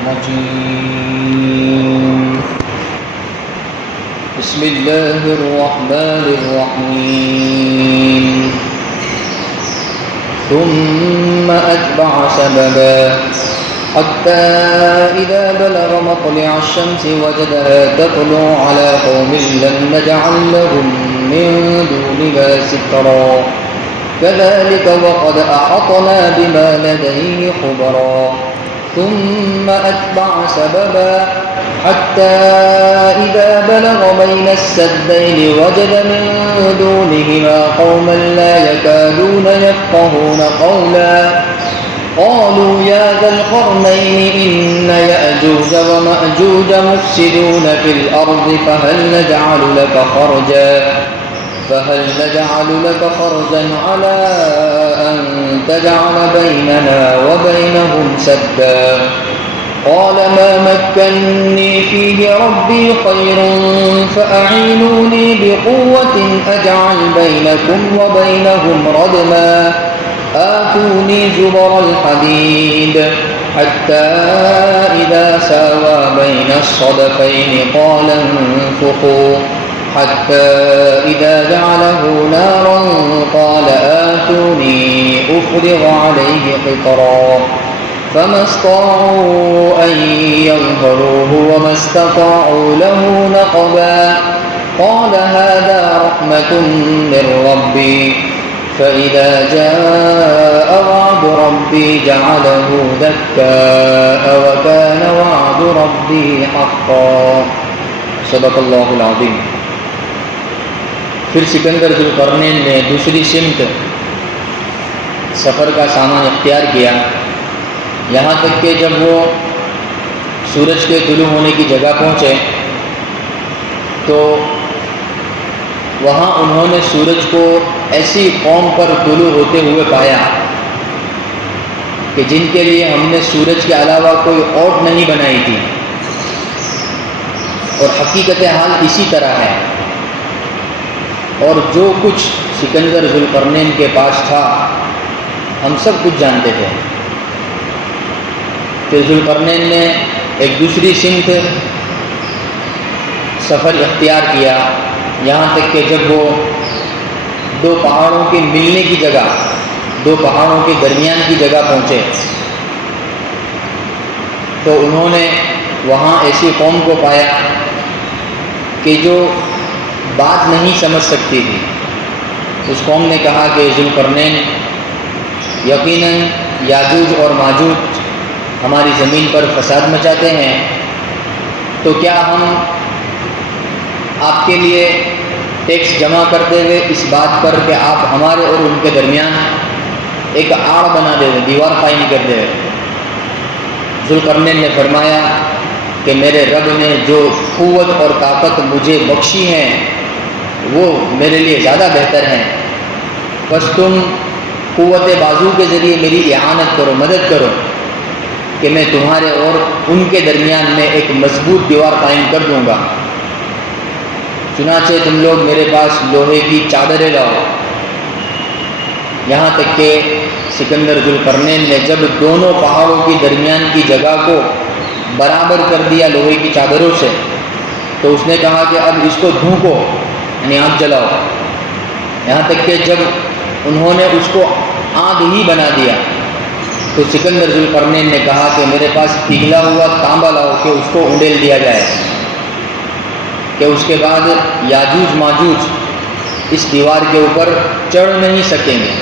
الرجيم بسم الله الرحمن الرحيم ثم أتبع سببا حتى إذا بلغ مطلع الشمس وجدها تطلع على قوم لم نجعل لهم من دونها سترا كذلك وقد أحطنا بما لديه خبرا ثم أتبع سببا حتى إذا بلغ بين السدين وجد من دونهما قوما لا يكادون يفقهون قولا قالوا يا ذا القرنين إن يأجوج ومأجوج مفسدون في الأرض فهل نجعل لك خرجا على أن تجعل بيننا وبينهم سدا قال ما مكني فيه ربي خير فأعينوني بقوة أجعل بينكم وبينهم ردما آتوني زبر الحديد حتى إذا ساوى بين الصدفين قال انفخوا حتى إذا جعله نارا قال آتوني أفرغ عليه قطرا فما استطاعوا أن يظهروه وما استطاعوا له نقبا قال هذا رحمة من ربي فإذا جاء وعد ربي جعله دكاء وكان وعد ربي حقا صدق اللہ العظیم. پھر سکندر ذوالقرنین نے دوسری سمت سفر کا سامان اختیار کیا، یہاں تک کہ جب وہ سورج کے طلوع ہونے کی جگہ پہنچے تو وہاں انہوں نے سورج کو ایسی قوم پر طلوع ہوتے ہوئے پایا کہ جن کے لیے ہم نے سورج کے علاوہ کوئی اوٹ نہیں بنائی تھی، اور حقیقت حال اسی طرح ہے. اور جو کچھ سکندر ذوالقرنین کے پاس تھا ہم سب کچھ جانتے تھے. پھر ذوالقرنین نے ایک دوسری سمت سفر اختیار کیا، یہاں تک کہ جب وہ دو پہاڑوں کے ملنے کی جگہ، دو پہاڑوں کے درمیان کی جگہ پہنچے تو انہوں نے وہاں ایسی قوم کو پایا کہ جو بات نہیں سمجھ سکتی تھی. اس قوم نے کہا کہ ذوالقرنین یقیناً یاجوج اور ماجوج ہماری زمین پر فساد مچاتے ہیں، تو کیا ہم آپ کے لیے ٹیکس جمع کرتے ہوئے اس بات پر کہ آپ ہمارے اور ان کے درمیان ایک آڑ بنا دے، دیوار قائم کر دے. ذوالقرنین نے فرمایا کہ میرے رب نے جو قوت اور طاقت مجھے بخشی ہیں وہ میرے لیے زیادہ بہتر ہیں، بس تم قوت بازو کے ذریعے میری اعانت کرو، مدد کرو کہ میں تمہارے اور ان کے درمیان میں ایک مضبوط دیوار قائم کر دوں گا. چنانچہ تم لوگ میرے پاس لوہے کی چادریں لاؤ. یہاں تک کہ سکندر ذوالقرنین نے جب دونوں پہاڑوں کی درمیان کی جگہ کو برابر کر دیا لوہے کی چادروں سے تو اس نے کہا کہ اب اس کو دھوکو، یعنی آگ جلاؤ. یہاں تک کہ جب انہوں نے اس کو آگ ہی بنا دیا تو سکندر ذوالقرنین نے کہا کہ میرے پاس پگھلا ہوا تانبا لاؤ کہ اس کو انڈیل دیا جائے، کہ اس کے بعد یاجوج ماجوج اس دیوار کے اوپر چڑھ نہیں سکیں گے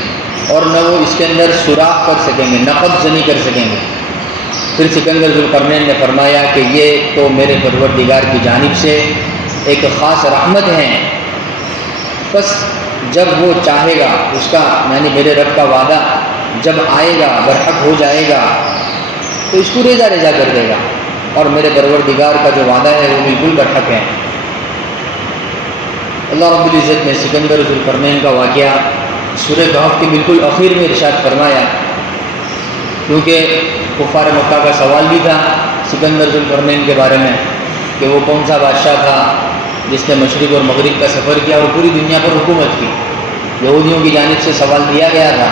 اور نہ وہ اس کے اندر سوراخ کر سکیں گے، نقب زنی کر سکیں گے. پھر سکندر ذوالقرنین نے فرمایا کہ یہ تو میرے پروردگار کی جانب سے ایک خاص رحمت ہے، بس جب وہ چاہے گا اس کا، یعنی میرے رب کا وعدہ جب آئے گا، برحق ہو جائے گا تو اس کو ریزہ ریزہ کر دے گا، اور میرے پروردگار کا جو وعدہ ہے وہ بالکل برحق ہے. اللہ رب العزت نے سکندر ذوالقرنین کا واقعہ سورہ کہف کے بالکل اخیر میں ارشاد فرمایا، کیونکہ کفار مکہ کا سوال بھی تھا سکندر ذوالقرنین کے بارے میں کہ وہ کون سا بادشاہ تھا جس نے مشرق اور مغرب کا سفر کیا اور پوری دنیا پر حکومت کی. یہودیوں کی جانب سے سوال دیا گیا تھا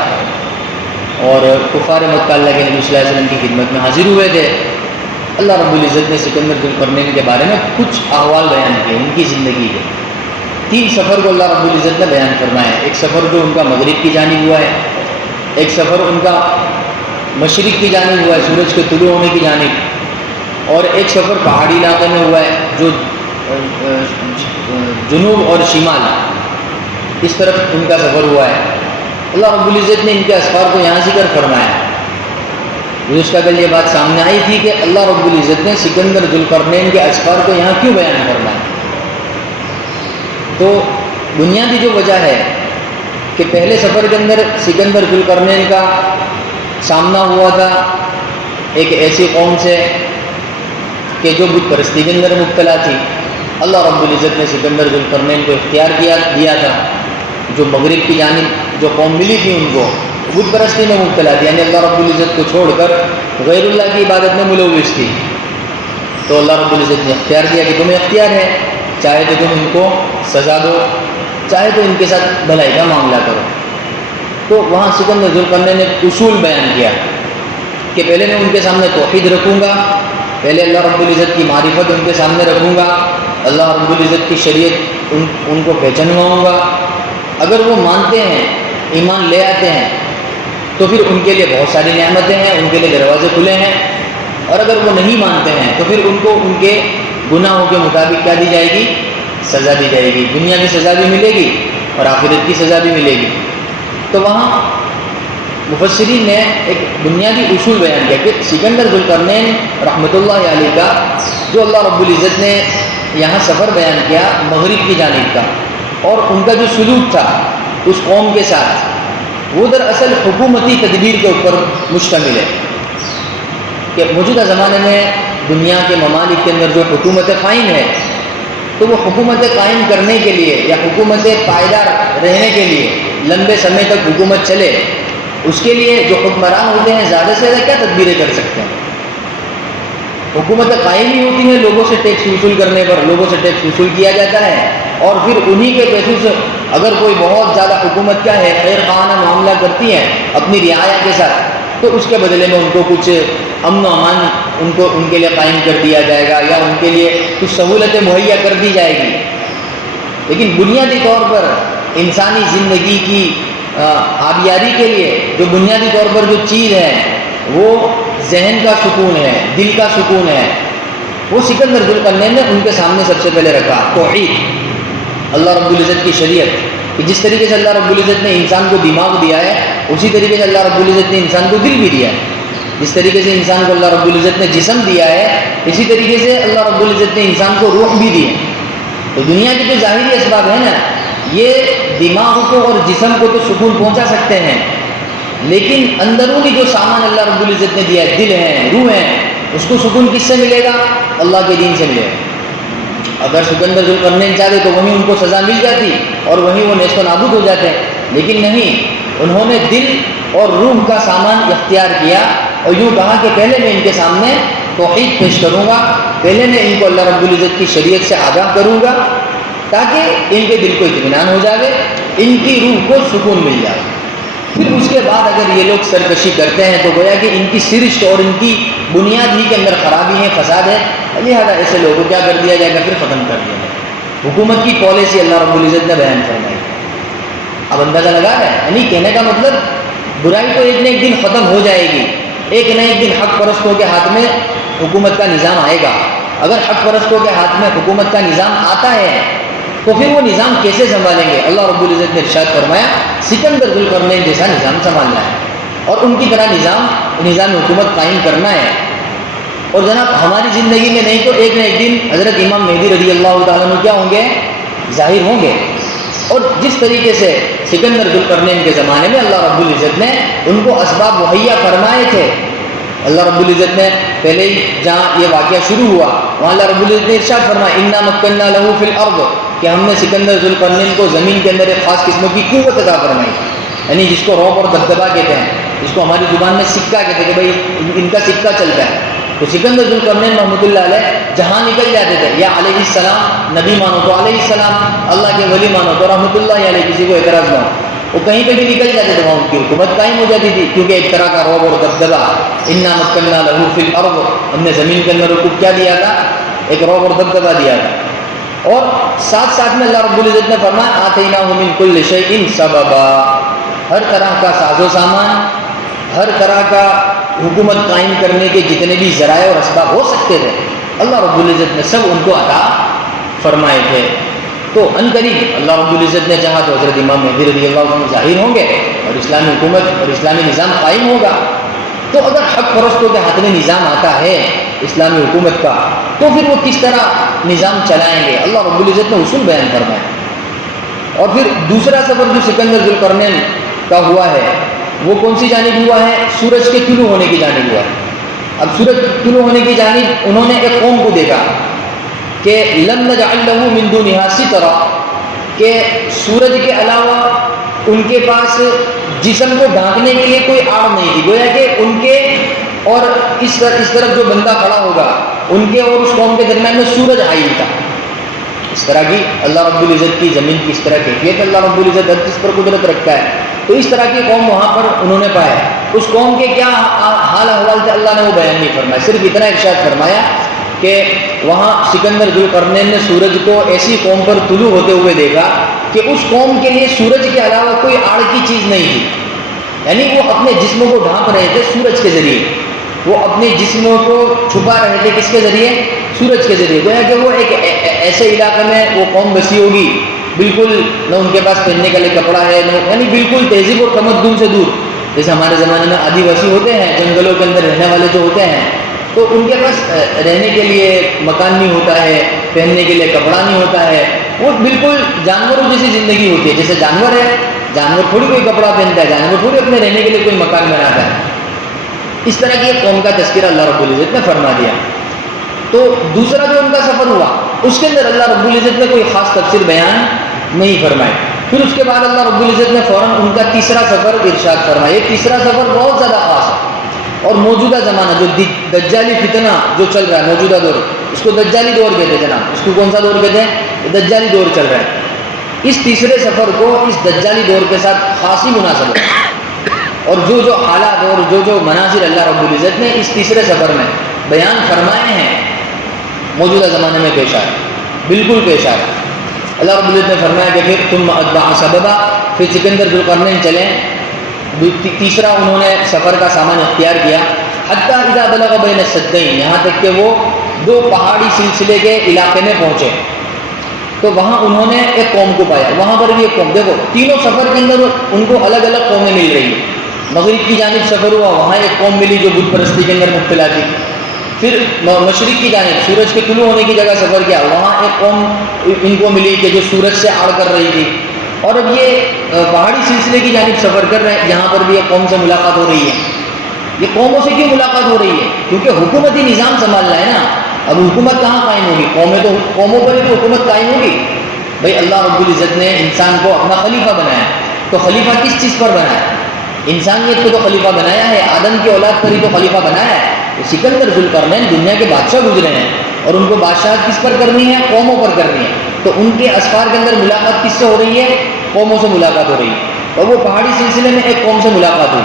اور کفار مکہ اللہ کے نبی صلی اللہ علیہ وسلم کی خدمت میں حاضر ہوئے تھے. اللہ رب العزت نے سکندر ذوالقرنین کے بارے میں کچھ احوال بیان کیے ان کی زندگی کے. 3 سفر کو اللہ رب العزت نے بیان فرمایا ہے. ایک سفر جو ان کا مغرب کی جانب ہوا ہے, ایک سفر ان کا مشرق کی جانب ہوا ہے سورج کے طلوع ہونے کی جانب, اور ایک سفر پہاڑی علاقے میں ہوا ہے جو جنوب اور شمال اس طرف ان کا سفر ہوا ہے. اللہ رب العزت نے ان کے اسفار کو یہاں ذکر فرمایا. اس کا کل یہ بات سامنے آئی تھی کہ اللہ رب العزت نے سکندر ذوالقرنین کے اسفار کو یہاں کیوں بیان فرمایا. تو بنیادی جو وجہ ہے کہ پہلے سفر کے اندر سکندر ذوالقرنین کا سامنا ہوا تھا ایک ایسی قوم سے کہ جو بت پرستی کے اندر مبتلا تھی. اللہ رب العزت نے سکندر ذوالقرنین کو اختیار دیا تھا. جو مغرب کی جانب جو قوم ملی تھی ان کو بت پرستی میں مبتلا تھی, یعنی اللہ رب العزت کو چھوڑ کر غیر اللہ کی عبادت میں ملوث تھی. تو اللہ رب العزت نے اختیار دیا کہ تمہیں اختیار ہے, چاہے تو تم ان کو سزا دو, چاہے تو ان کے ساتھ بھلائی کا معاملہ کرو. تو وہاں سکندر ذوالقرنین نے اصول بیان کیا کہ پہلے میں ان کے سامنے توحید رکھوں گا, پہلے اللہ رب العزت کی معرفت ان کے سامنے رکھوں گا, اللہ رب العزت کی شریعت ان کو پہچانواؤں گا. اگر وہ مانتے ہیں, ایمان لے آتے ہیں, تو پھر ان کے لیے بہت ساری نعمتیں ہیں, ان کے لیے دروازے کھلے ہیں. اور اگر وہ نہیں مانتے ہیں تو پھر ان کو ان کے گناہوں کے مطابق کیا دی جائے گی, سزا دی جائے گی. دنیا کی سزا بھی ملے گی اور آخرت کی سزا بھی ملے گی. تو وہاں مفسرین نے ایک بنیادی اصول بیان کیا کہ سکندر ذوالقرنین رحمۃ اللہ علیہ کا جو اللہ رب العزت نے یہاں سفر بیان کیا مغرب کی جانب کا, اور ان کا جو سلوک تھا اس قوم کے ساتھ وہ دراصل حکومتی تدبیر کے اوپر مشتمل ہے. کہ موجودہ زمانے میں دنیا کے ممالک کے اندر جو حکومت قائم ہے, تو وہ حکومت قائم کرنے کے لیے یا حکومت پائیدار رہنے کے لیے لمبے سمے تک حکومت چلے, اس کے لیے جو حکمران ہوتے ہیں زیادہ سے زیادہ کیا تدبیریں کر سکتے ہیں. حکومت قائم ہی ہوتی ہے لوگوں سے ٹیکس وصول کرنے پر, لوگوں سے ٹیکس وصول کیا جاتا ہے, اور پھر انہی کے پیسوں سے اگر کوئی بہت زیادہ حکومت کیا ہے خیر خواہانہ معاملہ کرتی ہے اپنی رعایا کے ساتھ, تو اس کے بدلے میں ان کو کچھ امن و امان ان کے لیے قائم کر دیا جائے گا, یا ان کے لیے کچھ سہولتیں مہیا کر دی جائے گی. لیکن بنیادی طور پر انسانی زندگی کی آبیاری کے لیے جو بنیادی طور پر جو چیز ہے وہ ذہن کا سکون ہے, دل کا سکون ہے. وہ سکندر ذوالقرنین نے ان کے سامنے سب سے پہلے رکھا توحید, اللہ رب العزت کی شریعت. کہ جس طریقے سے اللہ رب العزت نے انسان کو دماغ دیا ہے, اسی طریقے سے اللہ رب العزت نے انسان کو دل بھی دیا ہے. جس طریقے سے انسان کو اللہ رب العزت نے جسم دیا ہے, اسی طریقے سے اللہ رب العزت نے انسان کو روح بھی دی ہے. تو دنیا کے جو ظاہری اسباب ہیں نا, یہ دماغ کو اور جسم کو تو سکون پہنچا سکتے ہیں, لیکن اندرونی جو سامان اللہ رب العزت نے دیا ہے, دل ہے, روح ہے, اس کو سکون کس سے ملے گا؟ اللہ کے دین سے ملے گا. اگر سکندر ذوالقرنین چاہتے تو وہیں ان کو سزا مل جاتی اور وہیں وہ نیست و نابود ہو جاتے, لیکن نہیں, انہوں نے دل اور روح کا سامان اختیار کیا اور یوں کہا کہ پہلے میں ان کے سامنے توحید پیش کروں گا, پہلے میں ان کو اللہ رب العزت کی شریعت سے آگاہ کروں گا تاکہ ان کے دل کو اطمینان ہو جائے, ان کی روح کو سکون مل جائے. پھر اس کے بعد اگر یہ لوگ سرکشی کرتے ہیں تو گویا کہ ان کی سرشت اور ان کی بنیاد ہی کے اندر خرابی ہے, فساد ہے, لہٰذا ایسے لوگوں کو کیا کر دیا جائے گا, پھر ختم کر دیا جائے. حکومت کی پالیسی اللہ رب العزت نے بیان فرمائی. اب اندازہ لگا رہا ہے, یعنی کہنے کا مطلب برائی تو ایک نہ ایک دن ختم ہو جائے گی, ایک نہ ایک دن حق پرستوں کے ہاتھ میں حکومت کا نظام آئے گا. اگر حق پرستوں کے ہاتھ میں حکومت کا نظام آتا ہے تو پھر وہ نظام کیسے سنبھالیں گے؟ اللہ رب العزت نے ارشاد فرمایا سکندر ذوالقرنین جیسا نظام سنبھالنا ہے اور ان کی طرح نظام حکومت قائم کرنا ہے. اور جناب ہماری زندگی میں نہیں تو ایک نہ ایک دن حضرت امام مہدی رضی اللہ تعالیٰ عنہ کیا ہوں گے؟ ظاہر ہوں گے. اور جس طریقے سے سکندر ذوالقرنین کے زمانے میں اللہ رب العزت نے ان کو اسباب مہیا فرمائے تھے, اللہ رب العزت نے پہلے ہی جہاں یہ واقعہ شروع ہوا وہاں اللہ رب العزت نے ارشاد فرمایا انا مکننا لہ فی الارض, کہ ہم نے سکندر ذوالقرنین کو زمین کے اندر ایک خاص قسم کی قوت عطا فرمائی, یعنی جس کو رعب اور دبدبا کہتے ہیں, جس کو ہماری زبان میں سکہ کہتے ہیں کہ بھائی ان کا سکہ چلتا ہے. تو سکندر ذوالقرنین رحمۃ اللہ علیہ جہاں نکل جاتے تھے, یا علیہ السلام نبی مانو تو علیہ السلام, اللہ کے ولی مانو تو رحمۃ اللہ علیہ, کسی کو اعتراض نہ ہو, وہ کہیں پہ بھی نکل جاتے تھے، وہاں ان کی حکومت قائم ہو جاتی تھی، کیونکہ ایک طرح کا رعب اور دبدبہ، انا مکننا لہو فی الارض، ہم نے زمین کے اندر حکم کیا دیا تھا؟ ایک رعب اور دبدبہ دیا تھا۔ اور ساتھ ساتھ میں اللہ رب العزت نے فرمایا آتیناہ من کل شیء سببا، ہر طرح کا ساز و سامان، ہر طرح کا حکومت قائم کرنے کے جتنے بھی ذرائع اور اسباب ہو سکتے تھے، اللہ رب العزت نے سب ان کو عطا فرمائے تھے۔ تو ان قریب اللہ رب العزت نے چاہا تو حضرت امام مہدی رضی اللہ عنہ ظاہر ہوں گے اور اسلامی حکومت اور اسلامی نظام قائم ہوگا۔ تو اگر حق پرستوں کے ہاتھ میں نظام آتا ہے اسلامی حکومت کا، تو پھر وہ کس طرح نظام چلائیں گے؟ اللہ رب العزت نے اصول بیان فرمایا۔ اور پھر دوسرا سفر جو سکندر ذوالقرنین کا ہوا ہے، وہ کون سی جانب ہوا ہے؟ سورج کے طلوع ہونے کی جانب ہوا ہے۔ اب سورج طلوع ہونے کی جانب انہوں نے ایک قوم کو دیکھا کہ لم نجعل له من دونها سترا، کہ سورج کے علاوہ ان کے پاس جسم کو ڈھانکنے کے لیے کوئی آڑ نہیں تھی، گویا کہ ان کے اور اس طرف جو بندہ کھڑا ہوگا ان کے اور اس قوم کے درمیان میں سورج حائل تھا۔ اس طرح کی اللہ رب العزت کی زمین کی اس طرح کیفیت، اللہ رب العزت ہر چیز پر قدرت رکھتا ہے۔ تو اس طرح کی قوم وہاں پر انہوں نے پایا، اس قوم کے کیا حال احوال تھے اللہ نے وہ بیان نہیں فرمایا، صرف اتنا ارشاد فرمایا کہ وہاں سکندر ذوالقرنین نے سورج کو ایسی قوم پر طلوع ہوتے ہوئے دیکھا کہ اس قوم کے لیے سورج کے علاوہ کوئی آڑ کی چیز نہیں تھی، یعنی وہ اپنے جسموں کو ڈھانپ رہے تھے سورج کے ذریعے، وہ اپنے جسموں کو چھپا رہے تھے کس کے ذریعے؟ سورج کے ذریعے۔ گویا کہ وہ ایک ایسے علاقے میں وہ قوم بسی ہوگی، بالکل نہ ان کے پاس پہننے کا لیے کپڑا ہے، یعنی بالکل تہذیب اور تمدن سے دور، جیسے ہمارے زمانے میں آدیواسی ہوتے ہیں جنگلوں کے اندر رہنے والے جو ہوتے ہیں، تو ان کے پاس رہنے کے لیے مکان نہیں ہوتا ہے، پہننے کے لیے کپڑا نہیں ہوتا ہے، وہ بالکل جانوروں جیسی زندگی ہوتی ہے۔ جیسے جانور ہے، جانور تھوڑی کوئی کپڑا پہنتا ہے، جانور تھوڑی اپنے رہنے کے لیے کوئی مکان بناتا ہے۔ اس طرح کی ایک قوم کا تذکرہ اللہ رب العزت نے فرما دیا۔ تو دوسرا جو ان کا سفر ہوا اس کے اندر اللہ رب العزت نے کوئی خاص تفصیل بیان نہیں فرمائی۔ پھر اس کے بعد اللہ رب العزت نے فوراً ان کا تیسرا سفر ارشاد فرمایا۔ یہ تیسرا سفر بہت زیادہ خاص ہے، اور موجودہ زمانہ جو دجالی فتنہ جو چل رہا ہے، موجودہ دور، اس کو دجالی دور کہتے ہیں جناب۔ اس کو کون سا دور کہتے ہیں؟ دجالی دور چل رہا ہے۔ اس تیسرے سفر کو اس دجالی دور کے ساتھ خاصی مناسبت ہے، اور جو حالات اور جو مناظر اللہ رب العزت نے اس تیسرے سفر میں بیان فرمائے ہیں موجودہ زمانے میں پیش آئے، بالکل پیش آئے۔ اللہ رب العزت نے فرمایا کہ پھر ثم اتبع سببا، پھر سکندر ذوالقرنین چلیں، تیسرا انہوں نے سفر کا سامان اختیار کیا، حتی اذا بلغ بین السدین، یہاں تک کہ وہ دو پہاڑی سلسلے کے علاقے میں پہنچے، تو وہاں انہوں نے ایک قوم کو پایا۔ وہاں پر بھی ایک قوم، دیکھو تینوں سفر کے اندر ان کو الگ الگ قومیں مل رہی ہیں۔ مغرب کی جانب سفر ہوا، وہاں ایک قوم ملی جو بت پرستی کے اندر مبتلا تھی۔ پھر مشرق کی جانب سورج کے طلوع ہونے کی جگہ سفر کیا، وہاں ایک قوم ان کو ملی کہ جو سورج سے آڑ کر رہی تھی۔ اور اب یہ پہاڑی سلسلے کی جانب سفر کر رہے ہیں، یہاں پر بھی ایک قوم سے ملاقات ہو رہی ہے۔ یہ قوموں سے کیوں ملاقات ہو رہی ہے؟ کیونکہ حکومتی نظام سنبھالنا ہے نا۔ اب حکومت کہاں قائم ہوگی؟ قوموں پر ہی تو حکومت قائم ہوگی۔ بھائی اللہ رب العزت نے انسان کو اپنا خلیفہ بنایا، تو خلیفہ کس چیز پر بنایا؟ انسانیت کو تو خلیفہ بنایا ہے، آدم کی اولاد پر ہی تو خلیفہ بنایا ہے۔ سکندر ذوالقرنین دنیا کے بادشاہ گزرے ہیں، اور ان کو بادشاہت کس پر کرنی ہے؟ قوموں پر کرنی ہے۔ تو ان کے اسفار کے اندر ملاقات کس سے ہو رہی ہے؟ قوموں سے ملاقات ہو رہی ہے۔ اور وہ پہاڑی سلسلے میں ایک قوم سے ملاقات ہوئی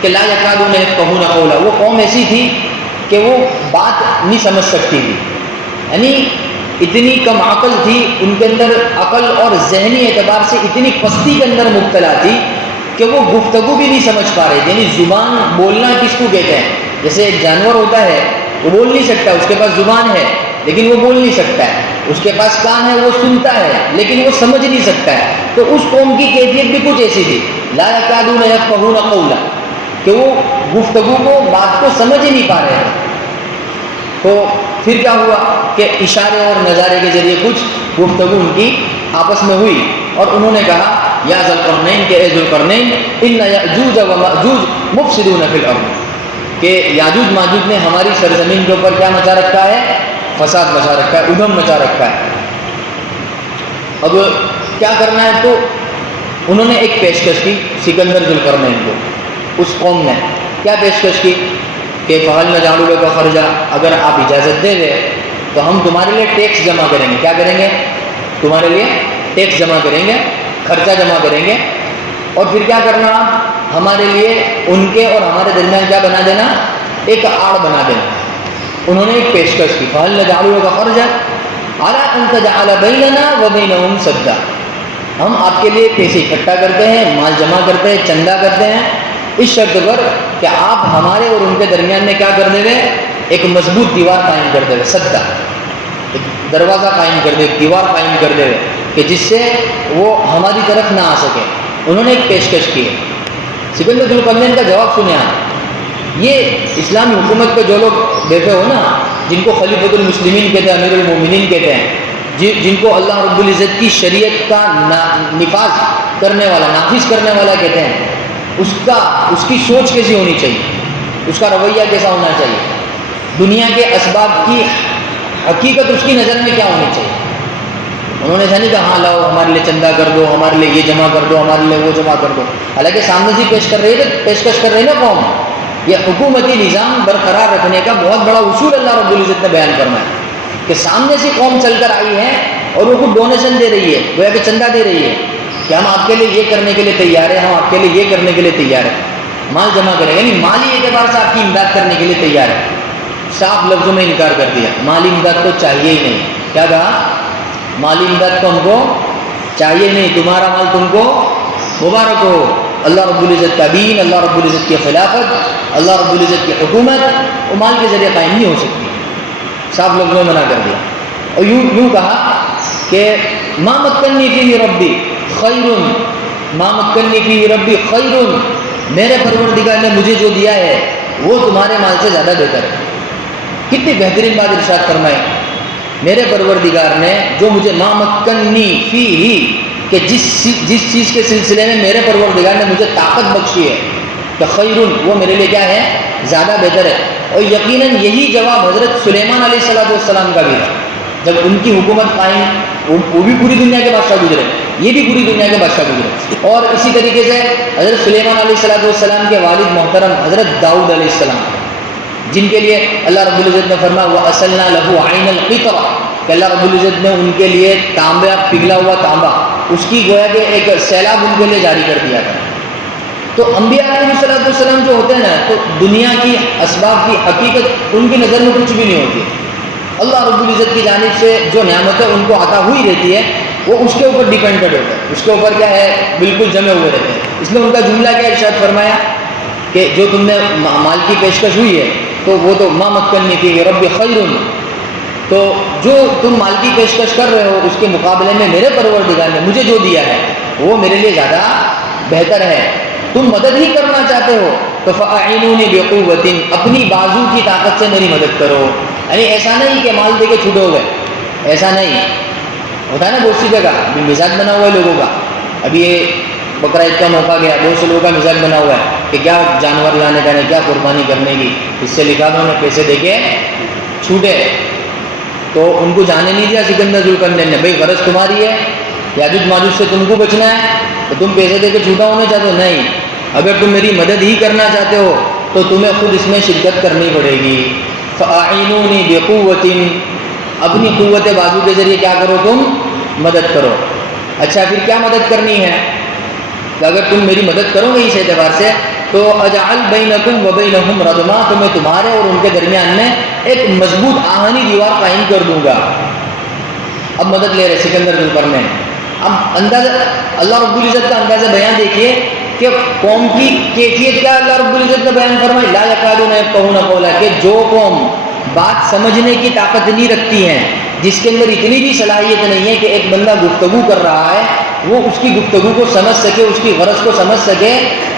کہ لا یکادون یفقہون قولا، وہ قوم ایسی تھی کہ وہ بات نہیں سمجھ سکتی تھی، یعنی اتنی کم عقل تھی، ان کے اندر عقل اور ذہنی اعتبار سے اتنی پستی کے اندر مبتلا تھی کہ وہ گفتگو بھی نہیں سمجھ پا رہے تھے۔ یعنی زبان بولنا کس کو کہتے ہیں؟ جیسے ایک جانور ہوتا ہے، وہ بول نہیں سکتا، اس کے پاس زبان ہے لیکن وہ بول نہیں سکتا ہے، اس کے پاس کان ہے، وہ سنتا ہے لیکن وہ سمجھ نہیں سکتا ہے۔ تو اس قوم کی کیفیت بھی کچھ ایسی تھی، لا یکادون یفقہون قولا، کہ وہ گفتگو کو، بات کو سمجھ ہی نہیں پا رہے ہیں۔ تو پھر کیا ہوا کہ اشارے اور نظارے کے ذریعے کچھ گفتگو ان کی آپس میں ہوئی، اور انہوں نے کہا یا ذوالقرنین، کہ اے ذوالقرنین، ان یاجوج و ماجوج مفسدون فی الارض، کہ یاجوج ماجوج نے ہماری سرزمین کے اوپر کیا مچا رکھا ہے؟ فساد مچا رکھا ہے، ادھم مچا رکھا ہے۔ اب کیا کرنا ہے؟ تو انہوں نے ایک پیشکش کی سکندر ذوالقرنین کو، اس قوم نے کیا پیشکش کی کہ فہل نجعل لک خرجا، اگر آپ اجازت دے دیں تو ہم تمہارے لیے ٹیکس جمع کریں گے۔ کیا کریں گے؟ تمہارے لیے ٹیکس جمع کریں گے، خرچہ جمع کریں گے۔ اور پھر کیا کرنا؟ ہمارے لیے ان کے اور ہمارے درمیان کیا بنا دینا؟ ایک آڑ بنا دینا۔ انہوں نے ایک پیشکش کی، فَهَلْ نَجْعَلُ لَكَ خَرْجًا عَلَىٰ أَن تَجْعَلَ بَيْنَنَا وَبَيْنَهُمْ سَدًّا، ہم آپ کے لیے پیسے اکٹھا کرتے ہیں، مال جمع کرتے ہیں، چندہ کرتے ہیں، اس شرط پر کہ آپ ہمارے اور ان کے درمیان میں کیا کر دے گے؟ ایک مضبوط دیوار قائم کر دے گا، سدا، ایک دروازہ قائم کر دے، ایک دیوار قائم کر دے گا کہ جس سے وہ ہماری طرف نہ آ سکے۔ انہوں نے ایک پیشکش کی ہے۔ سکندر ذوالقرنین کا جواب سنیں آپ۔ یہ اسلامی حکومت پہ جو لوگ بیٹھے ہو نا، جن کو خلیفۃ المسلمین کہتے ہیں، امیر المومنین کہتے ہیں، جن کو اللہ رب العزت کی شریعت کا نفاذ کرنے والا، نافذ کرنے والا کہتے ہیں، اس کی سوچ کیسی ہونی چاہیے، اس کا رویہ کیسا ہونا چاہیے، دنیا کے اسباب کی حقیقت اس کی نظر میں کیا ہونی چاہیے۔ انہوں نے ایسا نہیں کہا ہاں لاؤ ہمارے لیے چندہ کر دو، ہمارے لیے یہ جمع کر دو، ہمارے لیے وہ جمع کر دو، حالانکہ سامنے سے پیشکش کر رہی نا قوم۔ یہ حکومتی نظام برقرار رکھنے کا بہت بڑا اصول اللہ رب العزت نے بیان کرنا ہے کہ سامنے سے قوم چل کر آئی ہے اور وہ کچھ ڈونیشن دے رہی ہے، گویا کہ چندہ دے رہی ہے کہ ہم آپ کے لیے یہ کرنے کے لیے تیار ہیں، ہم آپ کے لیے یہ کرنے کے لیے تیار ہیں، مال جمع کریں، یعنی مالی اعتبار سے آپ کی امداد کرنے کے لیے تیار ہے۔ صاف لفظوں میں انکار کر دیا، مالی امداد تو چاہیے ہی نہیں۔ کیا کہا؟ مالی امداد تو ہم کو چاہیے نہیں، تمہارا مال تم کو مبارک ہو۔ اللہ رب العزت کا دین، اللہ رب العزت کی خلافت، اللہ رب العزت کی حکومت وہ مال کے ذریعے قائم نہیں ہو سکتی، صاف لفظوں میں منع کر دیا۔ اور یوں کہا کہ ما مکنی فیہ ربی خیر، ما مکنی فیہ ربی خیر، میرے پروردگار نے مجھے جو دیا ہے وہ تمہارے مال سے زیادہ بہتر ہے۔ کتنی بہترین بات ارشاد فرمائے، میرے پروردگار نے جو مجھے ما مکنی فیہ، کہ جس چیز کے سلسلے میں میرے پروردگار نے مجھے طاقت بخشی ہے، کہ خیر، وہ میرے لیے کیا ہے؟ زیادہ بہتر ہے۔ اور یقیناً یہی جواب حضرت سلیمان علیہ السلام کا بھی تھا جب ان کی حکومت قائم، وہ بھی پوری دنیا کے بادشاہ گزرے، یہ بھی پوری دنیا کے بادشاہ گزرے۔ اور اسی طریقے سے حضرت سلیمان علیہ السلام کے والد محترم حضرت داؤد علیہ السلام، جن کے لیے اللہ رب العزت نے فرمایا وَأَصَلْنَا لَهُ عَيْنَ الْقِطْرَةِ، کہ اللہ رب العزت نے ان کے لیے تانبا، پگھلا ہوا تانبا، اس کی گویا کہ ایک سیلاب ان کے لیے جاری کر دیا تھا۔ تو انبیاء علیہ السلام جو ہوتے ہیں نا، تو دنیا کی اسباب کی حقیقت ان کی نظر میں کچھ بھی نہیں ہوتی، اللہ رب العزت کی جانب سے جو نعمتیں ان کو عطا ہوئی رہتی ہے وہ اس کے اوپر ڈیپینڈڈ ہوتا ہے، اس کے اوپر کیا ہے؟ بالکل جمے ہوئے رہتے ہیں۔ اس لیے ان کا جملہ کیا ارشاد فرمایا کہ جو تم نے مال کی پیشکش ہوئی ہے تو وہ تو ما مکنی فیہ ربی خیر، تو جو تم مال کی پیشکش کر رہے ہو اس کے مقابلے میں میرے پروردگار نے مجھے جو دیا ہے وہ میرے لیے زیادہ بہتر ہے۔ تم مدد ہی کرنا چاہتے ہو تو فَأَعِنُونِي بِقُوَّةٍ، اپنی بازو کی طاقت سے میری مدد کرو۔ یعنی ایسا نہیں کہ مال دے کے چھوٹو گئے، ایسا نہیں ہوتا ہے نا بہت سی جگہ، ابھی مزاج بنا ہوا ہے لوگوں کا، ابھی یہ بقرہ عید کا موقع گیا، بہت سے لوگوں کا مزاج بنا ہوا ہے کہ کیا جانور لانے کا نہیں، کیا قربانی کرنے کی، اس سے لکھا تھا انہیں پیسے دے کے چھوٹے، تو ان کو جانے نہیں دیا سکندر ذوالقرنین نے، بھائی غرض تمہاری ہے یاجوج ماجوج سے تم کو بچنا ہے تو تم پیسے دے کے چھوٹا ہونا چاہتے ہو؟ نہیں، اگر تم میری مدد ہی کرنا چاہتے ہو تو تمہیں خود اس میں شرکت کرنی پڑے گی۔ فَأَعِنُونِي بِقُوَّةٍ، اپنی قوت بازو کے ذریعے کیا کرو؟ تم مدد کرو۔ اچھا پھر کیا مدد کرنی ہے؟ کہ اگر تم میری مدد کرو گے اس اعتبار سے تو اجعل بینکم وبینہم ردما، تو میں تمہارے اور ان کے درمیان میں ایک مضبوط آہنی دیوار قائم کر دوں گا۔ اب مدد لے رہے سکندر ذوالقرنین۔ اب اندازہ اللہ رب العزت کا اندازہ بیان دیکھیے کہ قوم کی کیفیت کیا اللہ رب العزت نے بیان فرمائی، لا یکادون یفقہون قولا، کہ جو قوم بات سمجھنے کی طاقت نہیں رکھتی ہیں، جس کے اندر اتنی بھی صلاحیت نہیں ہے کہ ایک بندہ گفتگو کر رہا ہے وہ اس کی گفتگو کو سمجھ سکے، اس کی غرض کو سمجھ سکے،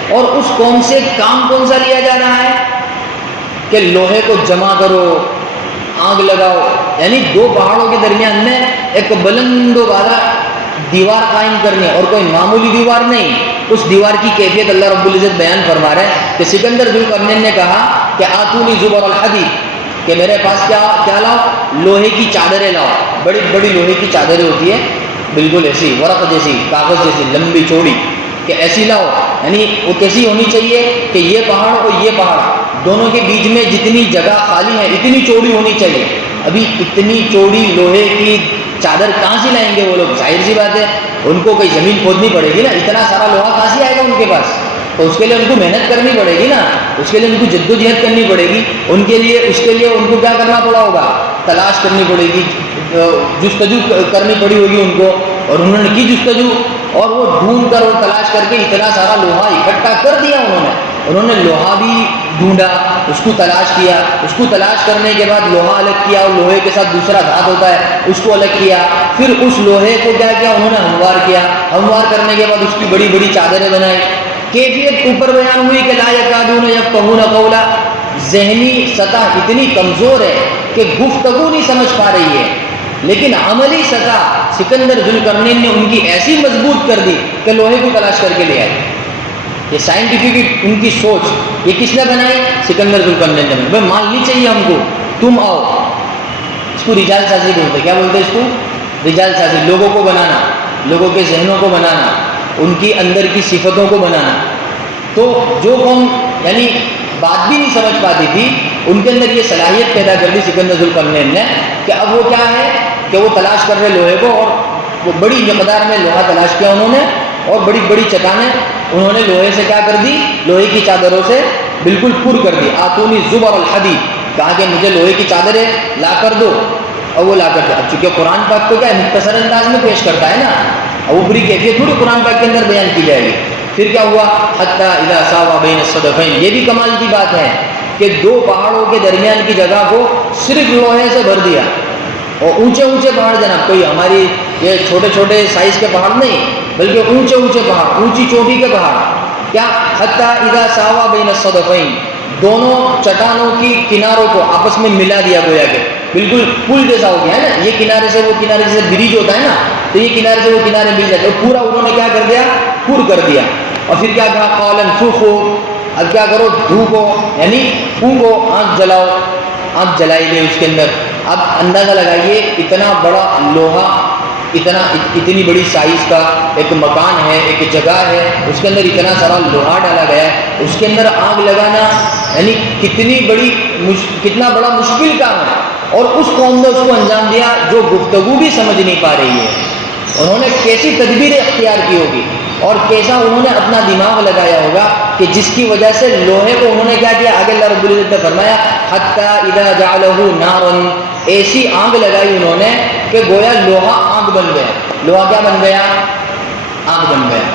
اور اس قوم سے کام کون سا لیا جا رہا ہے کہ لوہے کو جمع کرو، آگ لگاؤ، یعنی دو پہاڑوں کے درمیان میں ایک بلند و بالا دیوار قائم کرنی ہے، اور کوئی معمولی دیوار نہیں۔ اس دیوار کی کیفیت اللہ رب العزت بیان فرما رہے ہیں کہ سکندر ذوالقرنین نے کہا کہ آتونی زبر الحدید، کہ میرے پاس کیا لاؤ؟ لوہے کی چادریں لاؤ، بڑی بڑی لوہے کی چادریں ہوتی ہے، بالکل ایسی ورق جیسی، کاغذ جیسی، لمبی چوڑی، کہ ایسی لاؤ، یعنی وہ کیسی ہونی چاہیے کہ یہ پہاڑ اور یہ پہاڑ دونوں کے بیچ میں جتنی جگہ خالی ہے اتنی چوڑی ہونی چاہیے۔ ابھی اتنی چوڑی لوہے کی چادر کہاں سے لائیں گے وہ لوگ؟ ظاہر سی بات ہے ان کو کوئی زمین کھودنی پڑے گی نا, اتنا سارا لوہا کہاں سے آئے گا ان کے پاس؟ تو اس کے لیے ان کو محنت کرنی پڑے گی نا, اس کے لیے ان کو جدوجہد کرنی پڑے گی. اس کے لیے ان کو کیا کرنا پڑا ہوگا؟ تلاش کرنی پڑے گی, جستجو کرنی پڑی ہوگی ان کو, اور انہوں نے کی جستجو, اور وہ ڈھونڈ کر اور تلاش کر کے اتنا سارا لوہا اکٹھا کر دیا. انہوں نے لوہا بھی ڈھونڈا, اس کو تلاش کیا, اس کو تلاش کرنے کے بعد لوہا الگ کیا, اور لوہے کے ساتھ دوسرا دھات ہوتا ہے اس کو الگ کیا, پھر اس لوہے کو کیا کیا انہوں نے ہموار کیا, ہموار کرنے کے بعد اس کی بڑی بڑی چادریں بنائی. کیفیت اوپر بیان ہوئی کہ لا یکادون یفقهون قولا, ذہنی سطح اتنی کمزور ہے کہ گفتگو نہیں سمجھ پا رہی ہے, لیکن عملی سطح سکندر ذوالقرنین نے ان کی ایسی مضبوط کر دی کہ لوہے کو تلاش کر کے لے آئے. یہ سائنٹیفک ان کی سوچ, یہ کس نے بنائی؟ سکندر ذوالقرنین نے. بھائی مال نہیں چاہیے ہم کو, تم آؤ. اس کو رجال سازی بولتے. کیا بولتے اس کو؟ رجال سازی. لوگوں کو بنانا, لوگوں کے ذہنوں کو بنانا, ان کی اندر کی صفتوں کو بنانا. تو جو قوم یعنی بات بھی نہیں سمجھ پاتی تھی, ان کے اندر یہ صلاحیت پیدا کر دی سکندر ذوالقرنین نے کہ اب وہ کیا ہے کہ وہ تلاش کر رہے لوہے کو, اور وہ بڑی مقدار میں لوہا تلاش کیا انہوں نے, اور بڑی بڑی چٹانیں انہوں نے لوہے سے کیا کر دی, لوہے کی چادروں سے بالکل پر کر دی. آتونی زبر الحدید, کہا کہ مجھے لوہے کی چادریں لا کر دو, اور وہ لا کر دو. اب چونکہ قرآن پاک کو کیا ہے مختصر انداز میں پیش کرتا ہے نا, اور وہ پوری کیفیت تھوڑی قرآن پاک کے اندر بیان کی جائے گی. پھر کیا ہوا؟ حتی اذا ساوا بین الصدفین. یہ بھی کمال کی بات ہے کہ دو پہاڑوں کے درمیان کی جگہ کو صرف لوہے سے بھر دیا, اور اونچے اونچے پہاڑ جناب, کوئی ہماری یہ چھوٹے چھوٹے سائز کے پہاڑ نہیں, بلکہ اونچے اونچے پہاڑ, اونچی چوٹی کے پہاڑ. کیا؟ حتی اذا ساوا بین الصدفین, دونوں چٹانوں کی کناروں کو آپس میں ملا دیا, گویا کہ بالکل پل جیسا ہو گیا ہے نا. یہ کنارے سے وہ کنارے, جیسے برج ہوتا ہے نا, تو یہ کنارے سے وہ کنارے مل جاتے, اور پورا انہوں نے کیا کر دیا, پر کر دیا. اور پھر کیا کہا؟ قولا انفخوا, اب کیا کرو, دھوکو یعنی پھونکو, آنکھ جلاؤ. آنکھ جلائی گئی اس کے اندر. اب اندازہ لگائیے اتنا بڑا لوہا, اتنی بڑی سائز کا ایک مکان ہے, ایک جگہ ہے, اس کے اندر اتنا سارا لوہا ڈالا گیا ہے, اس کے اندر آگ لگانا یعنی کتنا بڑا مشکل کام ہے. اور اس قوم نے اس کو انجام دیا جو گفتگو بھی سمجھ نہیں پا رہی ہے. انہوں نے کیسی تدبیریں اختیار کی ہوگی, اور کیسا انہوں نے اپنا دماغ لگایا ہوگا کہ جس کی وجہ سے لوہے کو انہوں نے کیا کیا؟ آگے اللہ رب العزت نے فرمایا حتی اذا جعلہ نارا, ایسی آگ لگائی انہوں نے کہ گویا لوہا آگ بن گیا. لوہا کیا بن گیا؟ آگ بن گیا.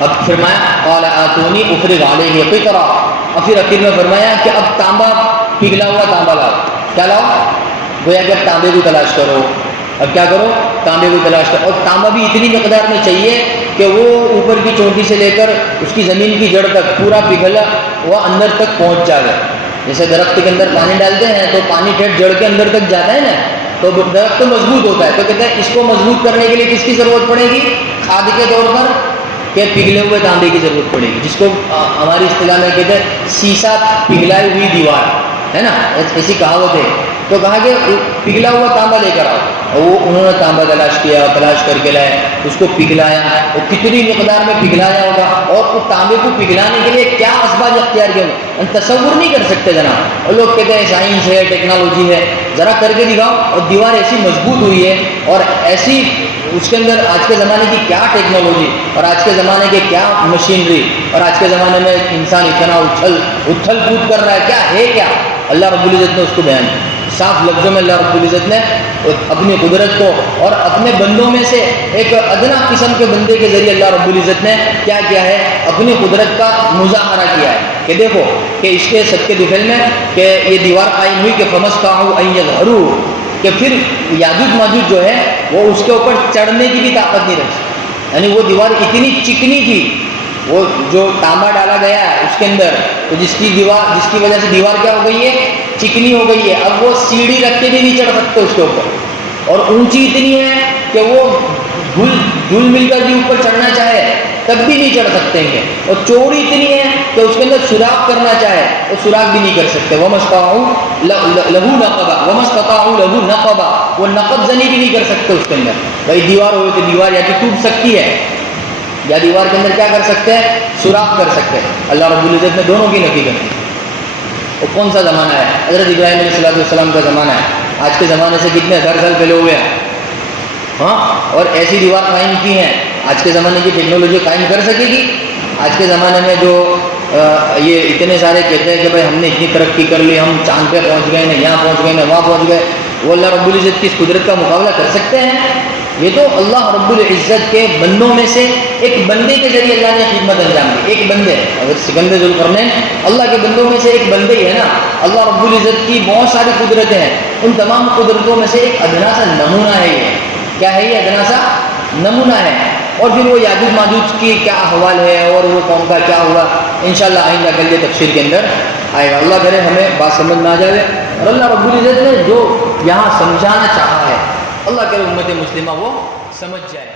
اب فرمایا قال آتونی افرغ علیہ قطرا, اور پھر آخر میں فرمایا کہ اب تانبا, پگھلا ہوا تانبا لاؤ. کیا لاؤ؟ گویا کہ اب تانبے کو تلاش کرو. اب کیا کرو؟ تانبے کو تلاش کرو. اور تانبا بھی اتنی مقدار میں چاہیے کہ وہ اوپر کی چوٹی سے لے کر اس کی زمین کی جڑ تک پورا پگھلا ہوا اندر تک پہنچ جائے. جیسے درخت کے اندر پانی ڈالتے ہیں تو پانی ٹھیک جڑ کے اندر تک جاتا ہے نا, تو درخت تو مضبوط ہوتا ہے. تو کہتے ہیں اس کو مضبوط کرنے کے لیے کس کی ضرورت پڑے گی؟ کھاد کے طور پر کہ پگھلے ہوئے تانبے کی ضرورت پڑے گی, جس کو ہماری اصطلاح میں کہتے ہیں سیسا پگھلائی ہوئی دیوار, ہے نا, ایسی کہاوت ہے. تو کہا کہ پگھلا ہوا تانبا لے کر آؤ, اور وہ انہوں نے تانبا تلاش کیا, تلاش کر کے لائے, اس کو پگھلایا. اور کتنی مقدار میں پگھلایا ہوگا, اور اس تانبے کو پگھلانے کے لیے کیا اسباب اختیار کیا ہوگا, ہم تصور نہیں کر سکتے جناب. اور لوگ کہتے ہیں سائنس ہے, ٹیکنالوجی ہے, ذرا کر کے دکھاؤ. اور دیوار ایسی مضبوط ہوئی ہے, اور ایسی اس کے اندر آج کے زمانے کی کیا ٹیکنالوجی, اور آج کے زمانے کے کیا مشینری, اور آج کے زمانے میں انسان اتنا اتھل کود کر رہا ہے, کیا ہے کیا. اللہ رب العزت نے اس کو بیان صاف لفظوں میں, اللہ رب العزت نے اپنی قدرت کو اور اپنے بندوں میں سے ایک ادنا قسم کے بندے کے ذریعے اللہ رب العزت نے کیا کیا ہے, اپنی قدرت کا مظاہرہ کیا ہے. کہ دیکھو کہ اس کے صدقے دفعل میں کہ یہ دیوار قائم ہوئی کہ فمستطاعوا ان یظہروا, کہ پھر یاجوج ماجوج جو ہے وہ اس کے اوپر چڑھنے کی بھی طاقت نہیں رکھتی. یعنی وہ دیوار اتنی چکنی تھی, وہ جو تانبا ڈالا گیا ہے اس کے اندر, تو جس کی وجہ سے دیوار کیا ہو گئی ہے, چکنی ہو گئی ہے. اب وہ سیڑھی رکھ کے بھی نہیں چڑھ سکتے اس کے اوپر, اور اونچی اتنی ہے کہ وہ گھل مل کر بھی اوپر چڑھنا چاہے تب بھی نہیں چڑھ سکتے ہیں. اور چوڑی اتنی ہے کہ اس کے اندر سوراخ کرنا چاہے تو سوراخ بھی نہیں کر سکتے. وَمَسْتَطَاعُوا لَهُ نَقَبًا وَمَسْتَطَاعُوا لَهُ نَقَبًا, وہ نقب زنی بھی نہیں کر سکتے اس کے اندر. بھائی دیوار ہوئے تو دیوار یا تو ٹوٹ سکتی ہے, یا دیوار کے اندر کیا کر سکتے ہیں, سوراخ کر سکتے ہیں. اللہ رب العزت نے دونوں کی نفی کر دی. وہ کون سا زمانہ ہے؟ حضرت ابراہیم علیہ السلام کا زمانہ ہے. آج کے زمانے سے کتنے ہزار سال پہلے ہوئے ہیں, ہاں، اور ایسی دیوار قائم کی ہیں، آج کے زمانے کی ٹیکنالوجی قائم کر سکے گی؟ آج کے زمانے میں جو یہ اتنے سارے کہتے ہیں کہ بھائی ہم نے اتنی ترقی کر لی، ہم چاند پہ پہنچ گئے، یہاں پہنچ گئے، وہاں پہنچ گئے، وہ اللہ رب العزت کی اس قدرت کا مقابلہ کر سکتے ہیں؟ یہ تو اللہ رب العزت کے بندوں میں سے ایک بندے کے ذریعے اللہ نے خدمت انجام دی. ایک بندے، اگر سکندر ذوالقرنین اللہ کے بندوں میں سے ایک بندے ہی ہے نا. اللہ رب العزت کی بہت ساری قدرتیں ہیں، ان تمام قدرتوں میں سے ایک ادنا سا نمونہ ہے. یہ کیا ہے؟ یہ ادنا سا نمونہ ہے. اور پھر وہ یاجوج ماجوج کی کیا احوال ہے اور وہ قوم کا کیا ہوا، انشاءاللہ آئندہ کل یہ تفسیر کے اندر آئے گا. اللہ کرے ہمیں بات سمجھ نہ آ جائے، اور اللہ رب العزت نے جو یہاں سمجھانا چاہا ہے اللہ کرے امت مسلمہ وہ سمجھ جائے.